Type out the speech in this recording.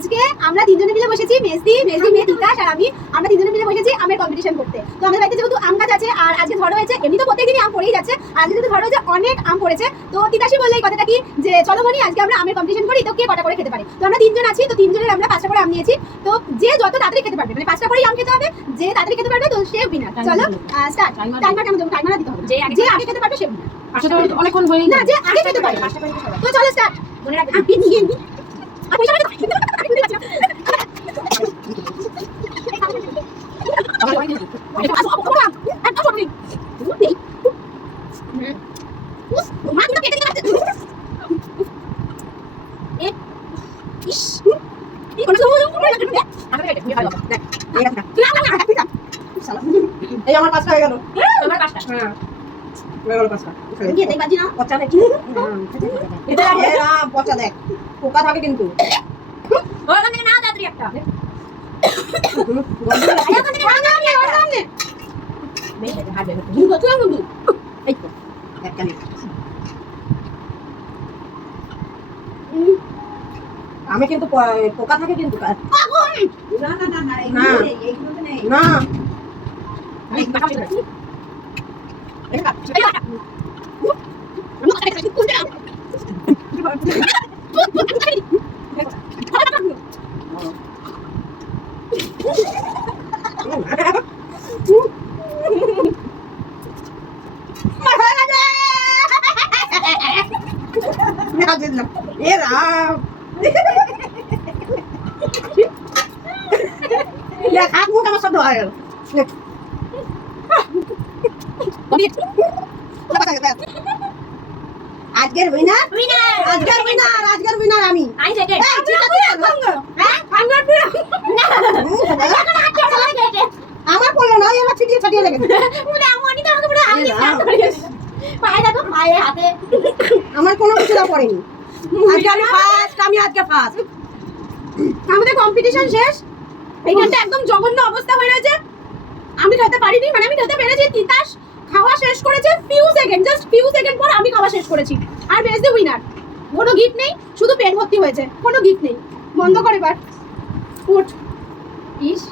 আজকে আমরা তিনজনে মিলে বসেছি, মেজদি মেয়ে তিতাস আর আমি। আমরা তিনজনে মিলে বসেছি আমের কম্পিটিশন করতে। তো আমাদের বাড়িতে যেহেতু আম গাছ আছে আর আজকে ঝড় হয়েছে, এমনি তো প্রত্যেকদিনই আম পড়েই যাচ্ছে, আজকে যেহেতু ঝড় হয়েছে অনেক আম পড়েছে, তো তিতাসই বললে এই কথাটা কি যে চলো বনি আজকে আমরা আমের কম্পিটিশন করি, তো কে কটা করে খেতে পারে। তো আমরা তিনজন আছি, তো তিনজনের আমরা 5টা করে আম নিয়েছি। তো যে যত তাড়াতাড়ি খেতে পারবে, মানে 5টা করেই আম খেতে হবে, যে তাড়াতাড়ি খেতে পারবে তো সে উইনার। চলো স্টার্ট। টাইমার কেমন দেবো? টাইমার দিতে হবে, যে আগে খেতে পারবে সে উইনার। আসলে অনেকক্ষণ হয়ে না, যে আগে খেতে পারবে। তো চলো স্টার্ট। মনে রাখবে আমি নিয়ে নি আর পয়সা মানে এই আমার 5টা হয়ে গেল। আমার 5টা হয়ে গেল 5টা। কি দেখ বাজি না পচা নাকি? এটা পচা দেখ, পোকা থাকে কিন্তু। ওখান থেকে না তাড়াতাড়ি একটা আমি কিন্তু পোকা থাকে কিন্তু। না হাত মুখ আমার সব ধোয়া গেল। আজকের উইনার আমি। আমার পড়লো না, আমার ছিটিয়ে ছাটিয়ে লেগে আমার কোনো কিছু পড়েনি। আমি আজকে ফার্স্ট। আমাদের কম্পিটিশন শেষ। এইখানটা একদম জঘন্য অবস্থা হয়ে রয়েছে। আমি খেতে পারিনি, মানে আমি খেতে পেরেছি, তিতাস খাওয়া শেষ করেছে জাস্ট ফিউ সেকেন্ড পর আমি খাওয়া শেষ করেছি। আর মেজদি উইনার। কোনো গিফট নেই, শুধু পেট ভর্তি হয়েছে, কোনো গিফট নেই। বন্ধ করে এবার উঠ। ইস